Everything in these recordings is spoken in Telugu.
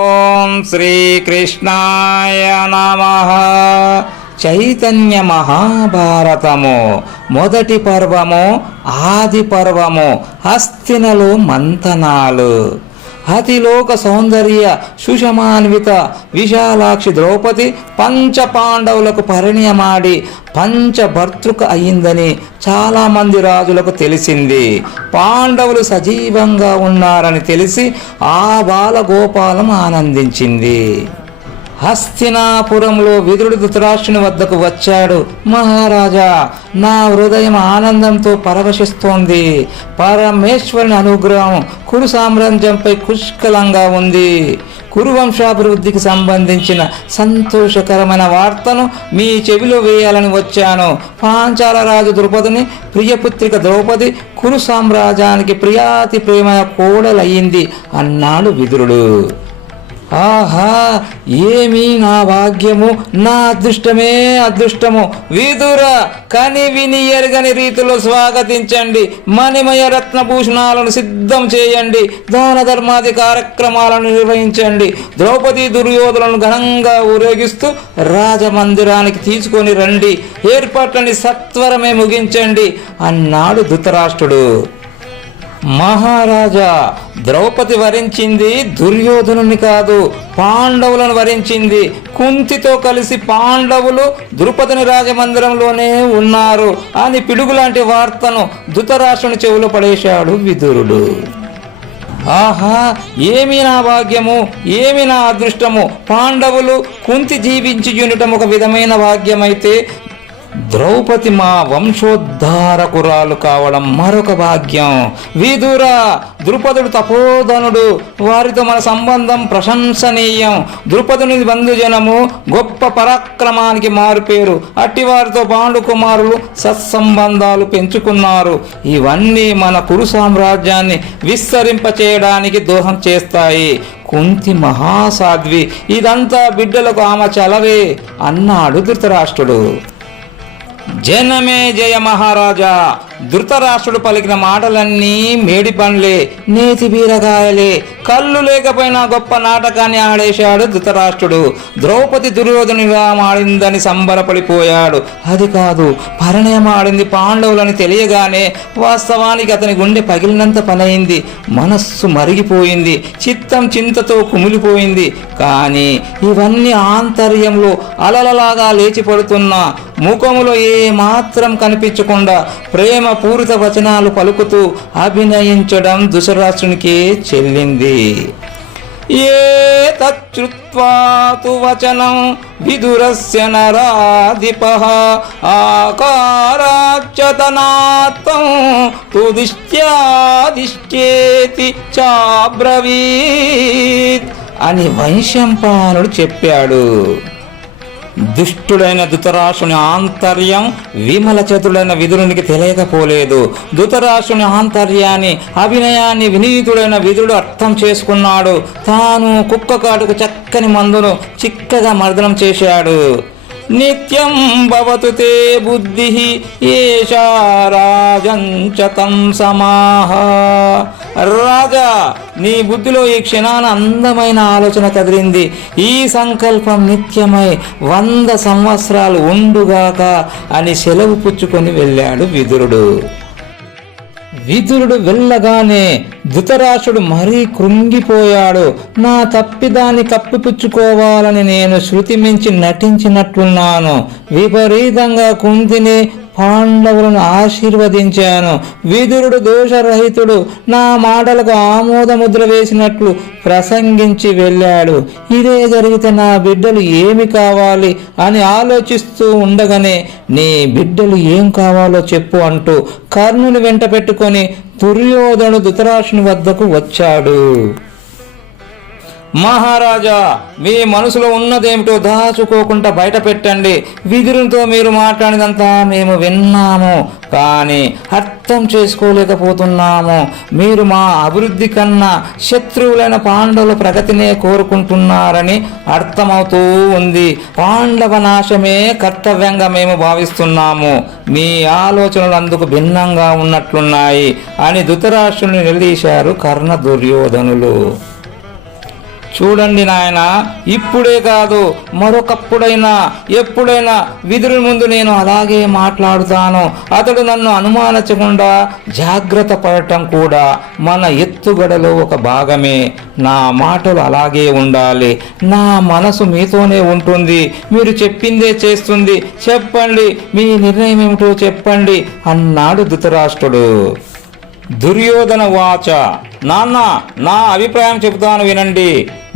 ఓం శ్రీకృష్ణాయ నమః. చైతన్య మహాభారతము మొదటి పర్వము, ఆది పర్వము. హస్తినలు మంతనాలు. అతిలోక సౌందర్య సుషమాన్విత విశాలాక్షి ద్రౌపది పంచ పాండవులకు పరిణయమాడి పంచభర్తృక అయిందని చాలామంది రాజులకు తెలిసింది. పాండవులు సజీవంగా ఉన్నారని తెలిసి ఆ బాలగోపాలం ఆనందించింది. హస్తినాపురంలో విదురుడు ధృతరాష్ట్రుని వద్దకు వచ్చాడు. మహారాజా, నా హృదయం ఆనందంతో పరవశిస్తోంది. పరమేశ్వరుని అనుగ్రహం కురు సామ్రాజ్యంపై పుష్కలంగా ఉంది. కురు వంశాభివృద్ధికి సంబంధించిన సంతోషకరమైన వార్తను మీ చెవిలో వేయాలని వచ్చాను. పాంచాల రాజు ద్రుపదుని ప్రియపుత్రిక ద్రౌపది కురు సామ్రాజ్యానికి ప్రియాతి ప్రేమ కోడలయ్యింది అన్నాడు విదురుడు. ఆహా, ఏమీ నా భాగ్యము, నా అదృష్టమే అదృష్టము. విదుర, కని విని ఎరగని రీతిలో స్వాగతించండి. మణిమయ రత్నభూషణాలను సిద్ధం చేయండి. దాన ధర్మాది కార్యక్రమాలను నిర్వహించండి. ద్రౌపది దుర్యోధులను ఘనంగా ఊరేగిస్తూ రాజమందిరానికి తీసుకొని రండి. ఏర్పాట్లని సత్వరమే ముగించండి అన్నాడు ధృతరాష్ట్రుడు. మహారాజా, ద్రౌపది వరించింది దుర్యోధనుని కాదు, పాండవులను వరించింది. కుంతితో కలిసి పాండవులు ద్రుపదుని రాజమందిరంలోనే ఉన్నారు అని పిడుగులాంటి వార్తను ధృతరాష్ట్రుని చెవిలో పడేశాడు విదురుడు. ఆహా, ఏమి నా భాగ్యము, ఏమి నా అదృష్టము. పాండవులు కుంతి జీవించి ఉండటం ఒక విధమైన భాగ్యమైతే ద్రౌపది మా వంశోద్ధారకురాలు కావడం మరొక భాగ్యం. విదుర, ద్రుపదుడు తపోధనుడు, వారితో మన సంబంధం ప్రశంసనీయం. ద్రుపదుని బంధుజనము గొప్ప పరాక్రమానికి మారుపేరు. అట్టివారితో పాండు కుమారులు సత్సంబంధాలు పెంచుకున్నారు. ఇవన్నీ మన కురు సామ్రాజ్యాన్ని విస్తరింపచేయడానికి దోహం చేస్తాయి. కుంతి మహాసాధ్వి, ఇదంతా బిడ్డలకు ఆమె చలవే అన్నాడు ధృతరాష్ట్రుడు. జనమే జయ మహారాజా. ధృతరాష్ట్రుడు పలికిన మాటలన్నీ మేడి పండ్లే, నేతి బీరగాయలే. కళ్ళు లేకపోయినా గొప్ప నాటకాన్ని ఆడేశాడు ధృతరాష్ట్రుడు. ద్రౌపది దుర్యోధనుగా మాడిందని సంబరపడిపోయాడు. అది కాదు, పరిణయం ఆడింది పాండవులని తెలియగానే వాస్తవానికి అతని గుండె పగిలినంత పనైంది. మనస్సు మరిగిపోయింది, చిత్తం చింతతో కుమిలిపోయింది. కానీ ఇవన్నీ ఆంతర్యంలో అలలలాగా లేచిపడుతున్న ముఖములో ఏ మాత్రం కనిపించకుండా ప్రేమ పూరిత వచనాలు పలుకుతూ అభినయించడం ధృతరాష్ట్రునికి చెల్లింది. ఏ తచ్చుత్వాతు వచనం విదురస్య నరాధిపః ఆకారాచ్యతనాత్తం తుదిష్ట్యాదిష్ట్యేతి చాబ్రవీత్ అని వైశంపాయనుడు చెప్పాడు. దుష్టుడైన ధృతరాష్ట్రుని ఆంతర్యం విమల చతుడైన విదురునికి తెలియకపోలేదు. ధృతరాష్ట్రుని ఆంతర్యాన్ని, అభినయాన్ని వినీతుడైన విదురుడు అర్థం చేసుకున్నాడు. తాను కుక్క కాటుకు చక్కని మందును చిక్కగా మర్దనం చేశాడు. నిత్యం భవతు తే బుద్ధి ఏషా రాజంచతం సమాహ. రాజా, నీ బుద్ధిలో ఈ క్షణాన అందమైన ఆలోచన కదిలింది. ఈ సంకల్పం నిత్యమై 100 సంవత్సరాలు ఉండుగాక అని సెలవు పుచ్చుకొని వెళ్ళాడు విదురుడు. విదురుడు వెళ్ళగానే ధృతరాష్ట్రుడు మరీ కృంగిపోయాడు. నా తప్పిదాన్ని కప్పిపుచ్చుకోవాలని నేను శృతి మించి నటించినట్లున్నాను. విపరీతంగా కుంతిని పాండవులను ఆశీర్వదించాను. విదురుడు దోషరహితుడు. నా మాటలకు ఆమోదముద్ర వేసినట్లు ప్రసంగించి వెళ్ళాడు. ఇదే జరిగితే నా బిడ్డలు ఏమి కావాలి అని ఆలోచిస్తూ ఉండగానే నీ బిడ్డలు ఏం కావాలో చెప్పు అంటూ కర్ణుని వెంట పెట్టుకొని దుర్యోధనుడు ధృతరాష్ట్రుని వద్దకు వచ్చాడు. మహారాజా, మీ మనసులో ఉన్నదేమిటో దాచుకోకుండా బయట పెట్టండి. విదురునితో మీరు మాట్లాడినంతా మేము విన్నాము, కానీ అర్థం చేసుకోలేకపోతున్నాము. మీరు మా అభివృద్ధి కన్నా శత్రువులైన పాండవుల ప్రగతినే కోరుకుంటున్నారని అర్థమవుతూ ఉంది. పాండవ నాశమే కర్తవ్యంగా మేము భావిస్తున్నాము. మీ ఆలోచనలు అందుకు భిన్నంగా ఉన్నట్లున్నాయి అని ధృతరాష్ట్రుని నిలదీశారు కర్ణ దుర్యోధనులు. చూడండి నాయన, ఇప్పుడే కాదు మరొకప్పుడైనా ఎప్పుడైనా విదురుని ముందు నేను అలాగే మాట్లాడుతాను. అతడు నన్ను అనుమానించకుండా జాగ్రత్త పడటం కూడా మన ఎత్తుగడలో ఒక భాగమే. నా మాటలు అలాగే ఉండాలి. నా మనసు మీతోనే ఉంటుంది. మీరు చెప్పిందే చేస్తుంది. చెప్పండి, మీ నిర్ణయం ఏమిటో చెప్పండి అన్నాడు ధృతరాష్ట్రుడు. దుర్యోధన వాచ, నాన్న, నా అభిప్రాయం చెబుతాను వినండి.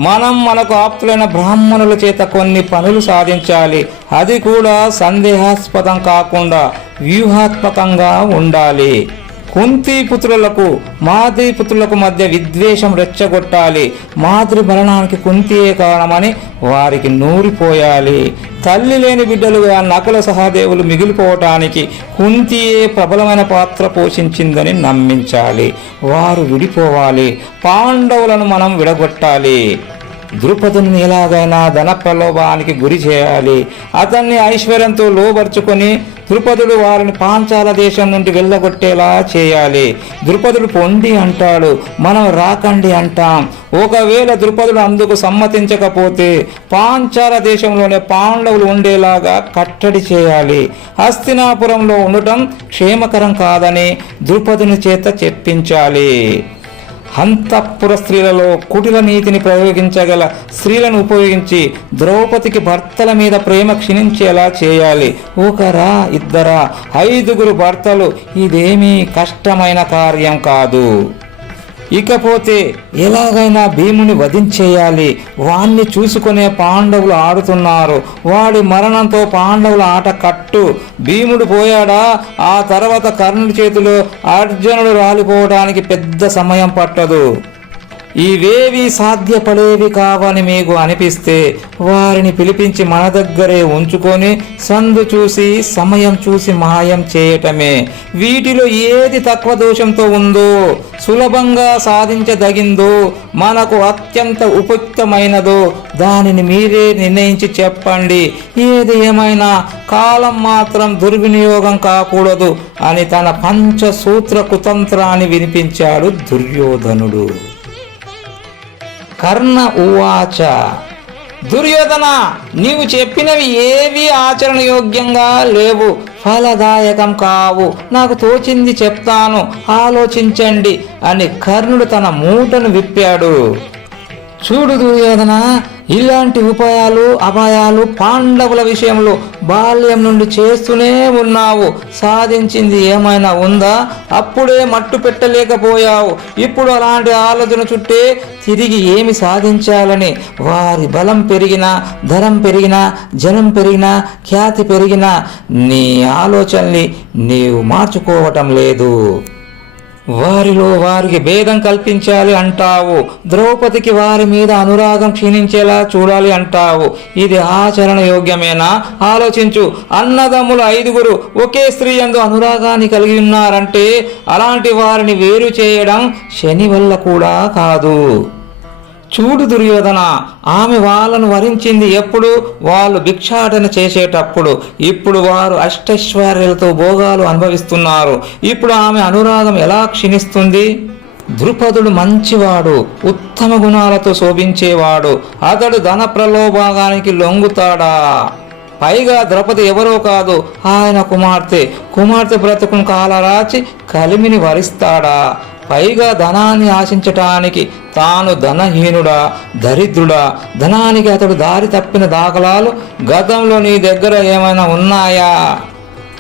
మనం మనకు ఆప్తులైన బ్రాహ్మణుల చేత కొన్ని పనులు సాధించాలి. అది కూడా సందేహాస్పదం కాకుండా వ్యూహాత్మకంగా ఉండాలి. కుంతీపుత్రులకు మాద్రీపుత్రులకు మధ్య విద్వేషం రెచ్చగొట్టాలి. మాద్రి మరణానికి కుంతియే కారణమని వారికి నూరిపోయాలి. తల్లి లేని బిడ్డలుగా నకుల సహదేవులు మిగిలిపోవటానికి కుంతియే ప్రబలమైన పాత్ర పోషించిందని నమ్మించాలి. వారు విడిపోవాలి. పాండవులను మనం విడగొట్టాలి. ద్రుపదుని ఎలాగైనా ధన ప్రలోభానికి గురి చేయాలి. అతన్ని ఐశ్వర్యంతో లోబర్చుకొని ద్రుపదుడు వారిని పాంచాల దేశం నుండి వెళ్ళగొట్టేలా చేయాలి. ద్రుపదుడు పొండి అంటాడు, మనం రాకండి అంటాం. ఒకవేళ ద్రుపదుడు అందుకు సమ్మతించకపోతే పాంచాల దేశంలోనే పాండవులు ఉండేలాగా కట్టడి చేయాలి. హస్తినాపురంలో ఉండటం క్షేమకరం కాదని ద్రుపదుని చేత చెప్పించాలి. అంతఃపుర స్త్రీలలో కుటిల నీతిని ప్రయోగించగల స్త్రీలను ఉపయోగించి ద్రౌపదికి భర్తల మీద ప్రేమ క్షీణించేలా చేయాలి. ఒకరా, ఇద్దరా, 5 భర్తలు, ఇదేమీ కష్టమైన కార్యం కాదు. ఇకపోతే ఎలాగైనా భీముని వధించేయాలి. వాణ్ణి చూసుకునే పాండవులు ఆడుతున్నారు. వాడి మరణంతో పాండవుల ఆట కట్టు. భీముడు పోయాడా, ఆ తర్వాత కర్ణుడి చేతిలో అర్జునుడు రాలిపోవడానికి పెద్ద సమయం పట్టదు. ఇవేవి సాధ్యపడేవి కావని మీకు అనిపిస్తే వారిని పిలిపించి మన దగ్గరే ఉంచుకొని సందు చూసి సమయం చూసి మాయం చేయటమే. వీటిలో ఏది తక్కువ దోషంతో ఉందో, సులభంగా సాధించదగిందో, మనకు అత్యంత ఉపయుక్తమైనదో దానిని మీరే నిర్ణయించి చెప్పండి. ఏది ఏమైనా కాలం మాత్రం దుర్వినియోగం కాకూడదు అని తన పంచసూత్ర కుతంత్రాన్ని వినిపించాడు దుర్యోధనుడు. కర్ణ ఉవాచ, దుర్యోధన, నీవు చెప్పినవి ఏవి ఆచరణయోగ్యంగా లేవు, ఫలదాయకం కావు. నాకు తోచింది చెప్తాను, ఆలోచించండి అని కర్ణుడు తన మూటను విప్పాడు. చూడు దుర్యోధన, ఇలాంటి ఉపాయాలు అపాయాలు పాండవుల విషయంలో బాల్యం నుండి చేస్తూనే ఉన్నావు. సాధించింది ఏమైనా ఉందా? అప్పుడే మట్టు పెట్టలేకపోయావు. ఇప్పుడు అలాంటి ఆలోచన చుట్టే తిరిగి ఏమి సాధించాలని. వారి బలం పెరిగినా, ధనం పెరిగినా, జనం పెరిగినా, ఖ్యాతి పెరిగినా నీ ఆలోచనల్ని నీవు మార్చుకోవటం లేదు. వారిలో వారికి భేదం కల్పించాలి అంటావు. ద్రౌపదికి వారి మీద అనురాగం క్షీణించేలా చూడాలి అంటావు. ఇది ఆచరణ యోగ్యమేనా? ఆలోచించు. అన్నదమ్ములు 5 ఒకే స్త్రీ యందు అనురాగాన్ని కలిగి ఉన్నారంటే అలాంటి వారిని వేరు చేయడం శని వల్ల కూడా కాదు. చూడు దుర్యోధన, ఆమె వాళ్ళను వరించింది ఎప్పుడు? వాళ్ళు భిక్షాటన చేసేటప్పుడు. ఇప్పుడు వారు అష్టైశ్వర్యాలతో భోగాలు అనుభవిస్తున్నారు. ఇప్పుడు ఆమె అనురాగం ఎలా క్షీణిస్తుంది? ద్రుపదుడు మంచివాడు, ఉత్తమ గుణాలతో శోభించేవాడు. అతడు ధన ప్రలోభానికి లొంగుతాడా? పైగా ద్రౌపది ఎవరో కాదు, ఆయన కుమార్తె బ్రతుకును కాలరాచి కలిమిని వరిస్తాడా? పైగా ధనాన్ని ఆశించటానికి తాను ధనహీనుడా, దరిద్రుడా? ధనానికి అతడు దారి తప్పిన దాఖలాలు గతంలో నీ దగ్గర ఏమైనా ఉన్నాయా?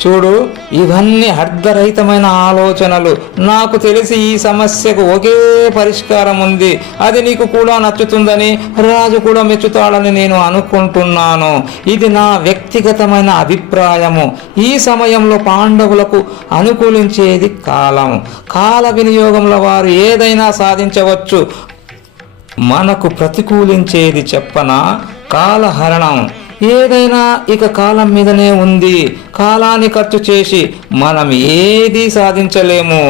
చూడు, ఇవన్నీ అర్ధరహితమైన ఆలోచనలు. నాకు తెలిసి ఈ సమస్యకు ఒకే పరిష్కారం ఉంది. అది నీకు కూడా నచ్చుతుందని, రాజు కూడా మెచ్చుతాడని నేను అనుకుంటున్నాను. ఇది నా వ్యక్తిగతమైన అభిప్రాయము. ఈ సమయంలో పాండవులకు అనుకూలించేది కాలం. కాల వినియోగంలో వారు ఏదైనా సాధించవచ్చు. మనకు ప్రతికూలించేది చెప్పనా? కాలహరణం. ఏదైనా ఇక కాలం మీదనే ఉంది. కాలాన్ని ఖర్చు చేసి మనం ఏదీ సాధించలేము.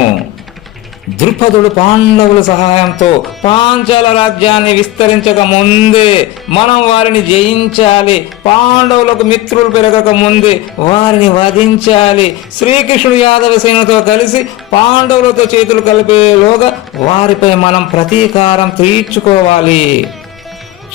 ద్రుపదుడు పాండవుల సహాయంతో పాంచాల రాజ్యాన్ని విస్తరించక ముందే మనం వారిని జయించాలి. పాండవులకు మిత్రులు పెరగక ముందే వారిని వధించాలి. శ్రీకృష్ణుడు యాదవ సేనతో కలిసి పాండవులతో చేతులు కలిపేలోగా వారిపై మనం ప్రతీకారం తీర్చుకోవాలి.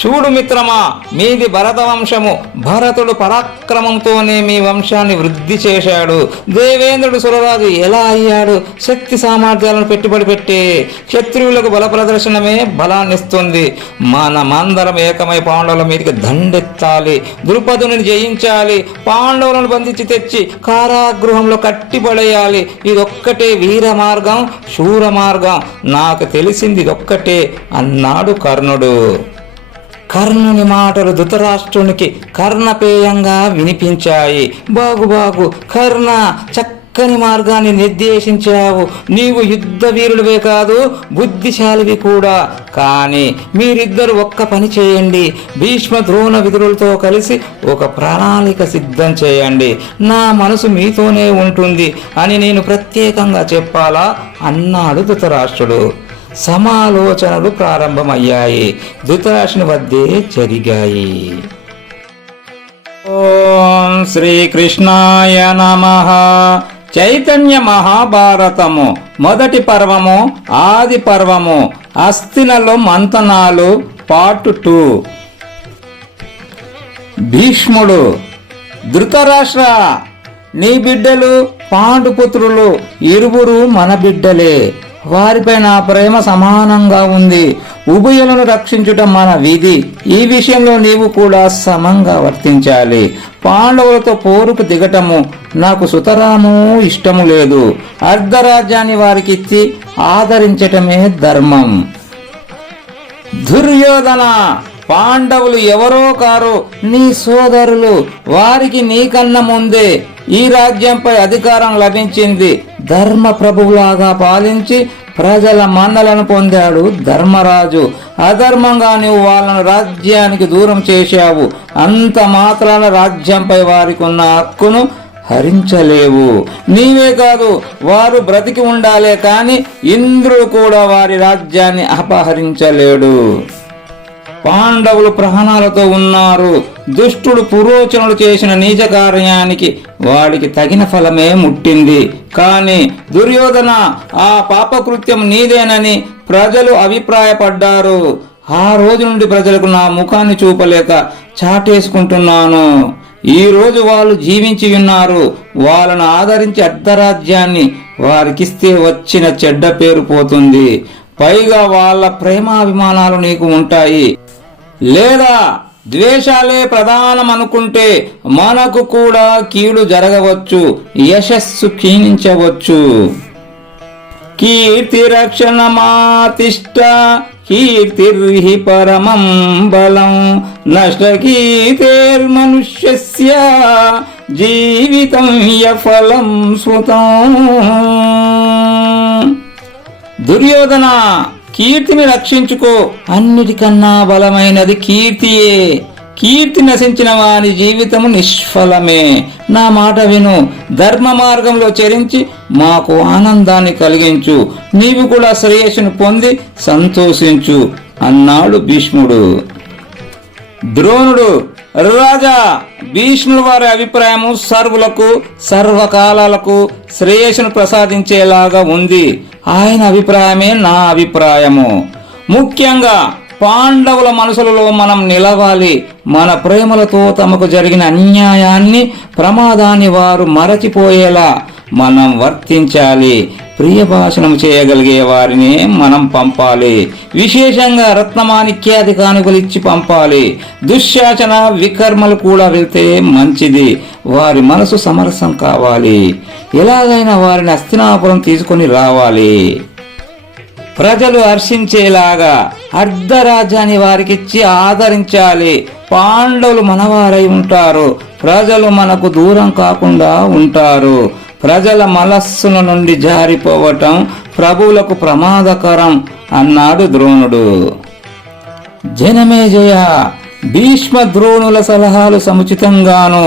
చూడు మిత్రమా, మీది భరత వంశము. భరతుడు పరాక్రమంతోనే మీ వంశాన్ని వృద్ధి చేశాడు. దేవేంద్రుడు సురరాజు ఎలా అయ్యాడు? శక్తి సామర్థ్యాలను పెట్టుబడి పెట్టే. క్షత్రియులకు బల ప్రదర్శనమే బలాన్నిస్తుంది. మనమందరం ఏకమై పాండవుల మీదకి దండెత్తాలి. ద్రుపదుని జయించాలి. పాండవులను బంధించి తెచ్చి కారాగృహంలో కట్టిపడేయాలి. ఇదొక్కటే వీర మార్గం, శూర మార్గం. నాకు తెలిసింది ఇదొక్కటే అన్నాడు కర్ణుడు. కర్ణుని మాటలు ధృతరాష్ట్రునికి కర్ణపేయంగా వినిపించాయి. బాగు కర్ణ, చక్కని మార్గాన్ని నిర్దేశించావు. నీవు యుద్ధ వీరుడివే కాదు, బుద్ధిశాలివి కూడా. కానీ మీరిద్దరు ఒక్క పని చేయండి. భీష్మ ద్రోణ విదురులతో కలిసి ఒక ప్రణాళిక సిద్ధం చేయండి. నా మనసు మీతోనే ఉంటుంది అని నేను ప్రత్యేకంగా చెప్పాలా అన్నాడు ధృతరాష్ట్రుడు. సమాలోచనలు ప్రారంభమయ్యాయి. ధృతరాష్ట్రుని వద్దే జరిగాయి. ఓం శ్రీకృష్ణాయ నమః. చైతన్య మహాభారతము మొదటి పర్వము, ఆది పర్వము, అస్థినలో మంతనాలు, పార్ట్ 2. భీష్ముడు: ధృతరాష్ట్ర, నీ బిడ్డలు పాండుపుత్రులు ఇరువురు మన బిడ్డలే. వారిపై నా ప్రేమ సమానంగా ఉంది. ఉభయులను రక్షించుట మన విధి. ఈ విషయంలో నీవు కూడా సమంగా వర్తించాలి. పాండవులతో పోరుకు దిగటము నాకు సుతరాము ఇష్టము లేదు. అర్ధరాజ్యాన్ని వారికిచ్చి ఆదరించటమే ధర్మం. దుర్యోధన, పాండవులు ఎవరో కారు, నీ సోదరులు. వారికి నీకన్నా ముందే ఈ రాజ్యంపై అధికారం లభించింది. ధర్మ ప్రభువులాగా పాలించి ప్రజల మన్నలను పొందాడు ధర్మరాజు. అధర్మంగా నువ్వు వాళ్ళను రాజ్యానికి దూరం చేశావు. అంత మాత్రాన రాజ్యంపై వారికి ఉన్న హక్కును హరించలేవు. నీవే కాదు, వారు బ్రతికి ఉండాలే కాని ఇంద్రుడు కూడా వారి రాజ్యాన్ని అపహరించలేడు. పాండవులు ప్రాణాలతో ఉన్నారు. దుష్టుడు పురోచనలు చేసిన నీచ కార్యానికి వాడికి తగిన ఫలమే ముట్టింది. కాని దుర్యోధన, ఆ పాపకృత్యం నీదేనని ప్రజలు అభిప్రాయపడ్డారు. ఆ రోజు నుండి ప్రజలకు నా ముఖాన్ని చూపలేక చాటేసుకుంటున్నాను. ఈ రోజు వాళ్ళు జీవించి ఉన్నారు. వాళ్ళను ఆదరించి అర్ధరాజ్యాన్ని వారికిస్తే వచ్చిన చెడ్డ పేరు పోతుంది. పైగా వాళ్ళ ప్రేమాభిమానాలు నీకు ఉంటాయి. లేదా ద్వేషాలే ప్రధానం అనుకుంటే మనకు కూడా కీడు జరగవచ్చు, యశస్సు క్షీణించవచ్చు. కీర్తి రక్షణమాతిష్ట కీర్తిర్హి పరమం బలం నష్ట కీర్తిర్మనుష్యస్య జీవితం యఫలం స్మృతం. దుర్యోధన, కీర్తిని రక్షించుకో. అన్నిటికన్నా బలమైనది కీర్తియే. కీర్తి నశించిన వాని జీవితము నిష్ఫలమే. నా మాట విను. ధర్మ మార్గంలో చరించి మాకు ఆనందాన్ని కలిగించు. నీవు కూడా శ్రేయస్సును పొంది సంతోషించు అన్నాడు భీష్ముడు. ద్రోణుడు: రాజా, భీష్ముడు వారి అభిప్రాయము సర్వులకు సర్వకాలాలకు శ్రేయస్సును ప్రసాదించేలాగా ఉంది. ఆయన అభిప్రాయమే నా అభిప్రాయము. ముఖ్యంగా పాండవుల మనసులలో మనం నిలవాలి. మన ప్రేమలతో తమకు జరిగిన అన్యాయాన్ని, ప్రమాదాన్ని వారు మరచిపోయేలా మనం వర్తించాలి. ప్రియ భాషణం చేయగలిగే వారిని మనం పంపాలి. విశేషంగా రత్నమాణిక్యాది కానుకలిచ్చి పంపాలి. దుశ్శాసన వికర్మలు కూడా వెళ్తే మంచిది. వారి మనసు సమరసం కావాలి. ఎలాగైనా వారిని హస్తినాపురం తీసుకొని రావాలి. ప్రజలు హర్షించేలాగా అర్ధరాజ్యాన్ని వారికిచ్చి ఆదరించాలి. పాండవులు మనవారై ఉంటారు. ప్రజలు మనకు దూరం కాకుండా ఉంటారు. ప్రజల మనస్సుల నుండి జారిపోవటం ప్రభువులకు ప్రమాదకరం అన్నాడు ద్రోణుడు. జనమేజయ, భీష్మ ద్రోణుల సలహాలు సముచితంగాను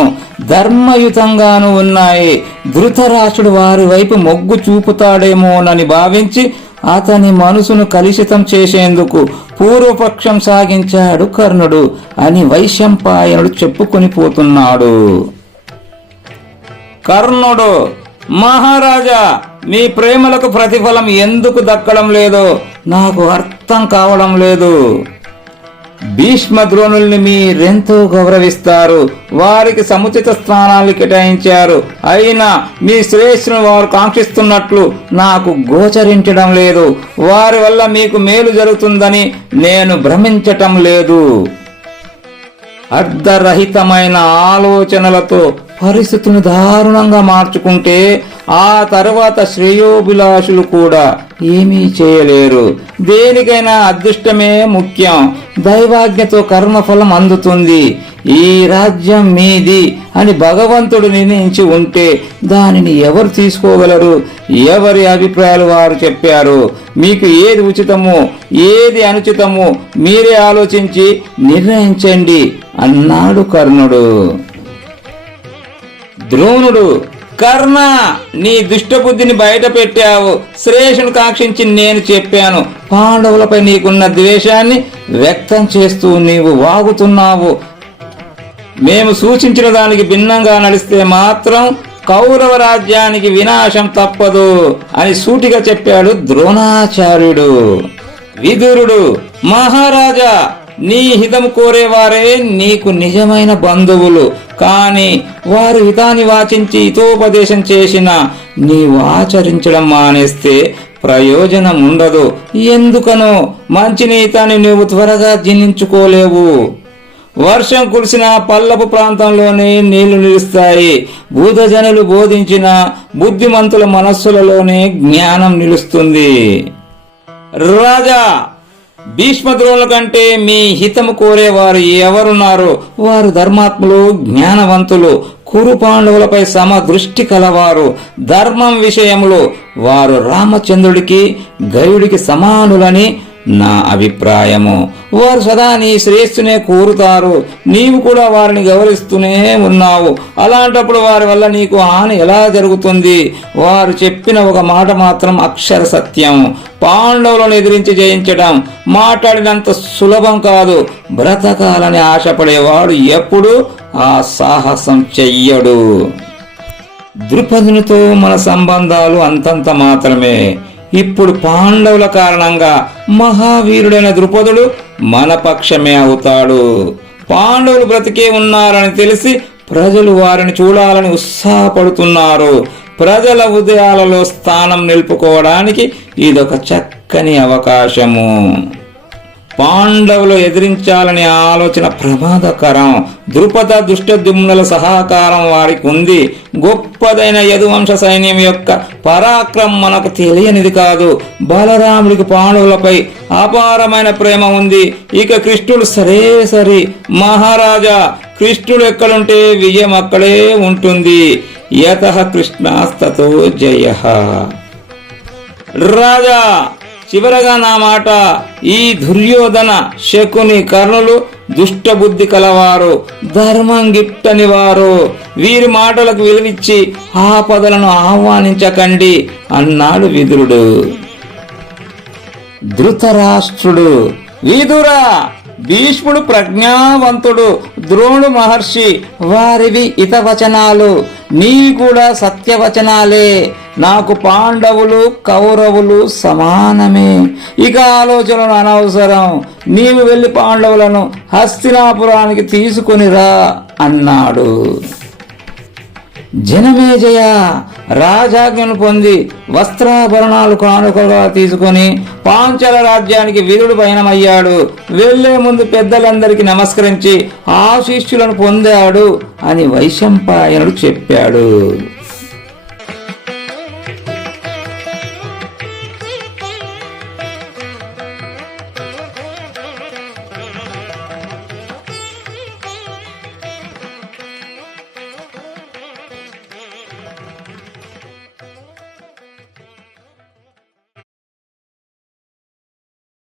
ధర్మయుతంగాను ఉన్నాయి. ధృతరాష్ట్రుడు వారి వైపు మొగ్గు చూపుతాడేమోనని భావించి అతని మనసును కలుషితం చేసేందుకు పూర్వపక్షం సాగించాడు కర్ణుడు అని వైశంపాయనుడు చెప్పుకొని పోతున్నాడు. కర్ణుడు: మహారాజా, మీ ప్రేమలకు ప్రతిఫలం ఎందుకు దక్కడం లేదో నాకు అర్థం కావడం లేదు. భీష్మ ద్రోణుల్ని మీరెంతో గౌరవిస్తారు, వారికి సముచిత స్థానాలు కేటాయించారు. అయినా మీ శ్రేష్ఠును వారు కాంక్షిస్తున్నట్లు నాకు గోచరించడం లేదు. వారి వల్ల మీకు మేలు జరుగుతుందని నేను భ్రమించటం లేదు. అర్ధరహితమైన ఆలోచనలతో పరిస్థితులను దారుణంగా మార్చుకుంటే ఆ తర్వాత శ్రేయోభిలాషులు కూడా ఏమీ చేయలేరు. దేనికైనా అదృష్టమే ముఖ్యం. దైవాజ్ఞతో కర్మఫలం అందుతుంది. ఈ రాజ్యం మీది అని భగవంతుడు నిర్ణయించి ఉంటే దానిని ఎవరు తీసుకోగలరు? ఎవరి అభిప్రాయాలు వారు చెప్పారు. మీకు ఏది ఉచితమో ఏది అనుచితమో మీరే ఆలోచించి నిర్ణయించండి అన్నాడు కర్ణుడు. ద్రోణుడు, కర్ణ, నీ దుష్టబుద్ధిని బయట పెట్టావు. శ్రేష్ఠును కాక్షించి నేను చెప్పాను. పాండవులపై నీకున్న ద్వేషాన్ని వ్యక్తం చేస్తూ నీవు వాగుతున్నావు. మేము సూచించిన దానికి భిన్నంగా నడిస్తే మాత్రం కౌరవ రాజ్యానికి వినాశం తప్పదు అని సూటిగా చెప్పాడు ద్రోణాచార్యుడు. విదురుడు, మహారాజా, నీ హితం కోరేవారే నీకు నిజమైన బంధువులు. కాని వారు హితాన్ని వాచించి హితోపదేశం చేసినా నీవు ఆచరించడం మానేస్తే ప్రయోజనం ఉండదు. ఎందుకనో మంచి హితాన్ని నువ్వు త్వరగా జీర్ణించుకోలేవు. వర్షం కురిసిన పల్లపు ప్రాంతంలోనే నీళ్లు నిలుస్తాయి. బుధజనులు బోధించిన బుద్ధిమంతుల మనస్సులలోనే జ్ఞానం నిలుస్తుంది. రాజా, భీష్మద్రోణుల కంటే మీ హితము కోరేవారు ఎవరున్నారు? వారు ధర్మాత్ములు, జ్ఞానవంతులు, కురు పాండవులపై సమదృష్టి కలవారు. ధర్మం విషయంలో వారు రామచంద్రుడికి గయుడికి సమానులని నా అభిప్రాయము. వారు సదా నీ శ్రేష్ఠునే కోరుతారు. నీవు కూడా వారిని గౌరవిస్తూనే ఉన్నావు. అలాంటప్పుడు వారి వల్ల నీకు హాని ఎలా జరుగుతుంది? వారు చెప్పిన ఒక మాట మాత్రం అక్షర సత్యం. పాండవులను ఎదిరించి జయించడం మాట్లాడినంత సులభం కాదు. బ్రతకాలని ఆశపడేవాడు ఎప్పుడు ఆ సాహసం చెయ్యడు. ద్రుపదునితో మన సంబంధాలు అంతంత మాత్రమే. ఇప్పుడు పాండవుల కారణంగా మహావీరుడైన ద్రుపదుడు మన పక్షమే అవుతాడు. పాండవులు బ్రతికే ఉన్నారని తెలిసి ప్రజలు వారిని చూడాలని ఉత్సాహపడుతున్నారు. ప్రజల హృదయాలలో స్థానం నిలుపుకోవడానికి ఇదొక చక్కని అవకాశము. పాండవులు ఎదిరించాలనే ఆలోచన ప్రమాదకరం. ద్రుపద దుష్టద్యుమ్నుల సహకారం వారికి ఉంది. గొప్పదైన యదువంశ సైన్యం యొక్క పరాక్రమం మనకు తెలియనిది కాదు. బలరాముడికి పాండవులపై అపారమైన ప్రేమ ఉంది. ఇక కృష్ణుడు సరే మహారాజా, కృష్ణుడు ఎక్కడుంటే విజయం అక్కడే ఉంటుంది. యతః కృష్ణాస్తతో జయః. రాజా, చివరగా నా మాట, ఈ దుర్యోధన, శకుని, కర్ణులు దుష్టబుద్ధి కలవారు, ధర్మం గిట్టని వారు. వీరి మాటలకు విలువిచ్చి ఆపదలను ఆహ్వానించకండి అన్నాడు విదురుడు. ధృతరాష్ట్రుడు, విదురా, భీష్ముడు ప్రజ్ఞావంతుడు, ద్రోణుడు మహర్షి, వారివి హితవచనాలు, నీవి కూడా సత్యవచనాలే. నాకు పాండవులు కౌరవులు సమానమే. ఇక ఆలోచనలు అనవసరం. నీవు వెళ్ళి పాండవులను హస్తినాపురానికి తీసుకునిరా అన్నాడు. జనమేజయ రాజాజ్ఞను పొంది వస్త్రాభరణాలు కానుకగా తీసుకొని పాంచాల రాజ్యానికి వీరుడు పయనమయ్యాడు. వెళ్లే ముందు పెద్దలందరికీ నమస్కరించి ఆశీస్సులను పొందాడు అని వైశంపాయనుడు చెప్పాడు.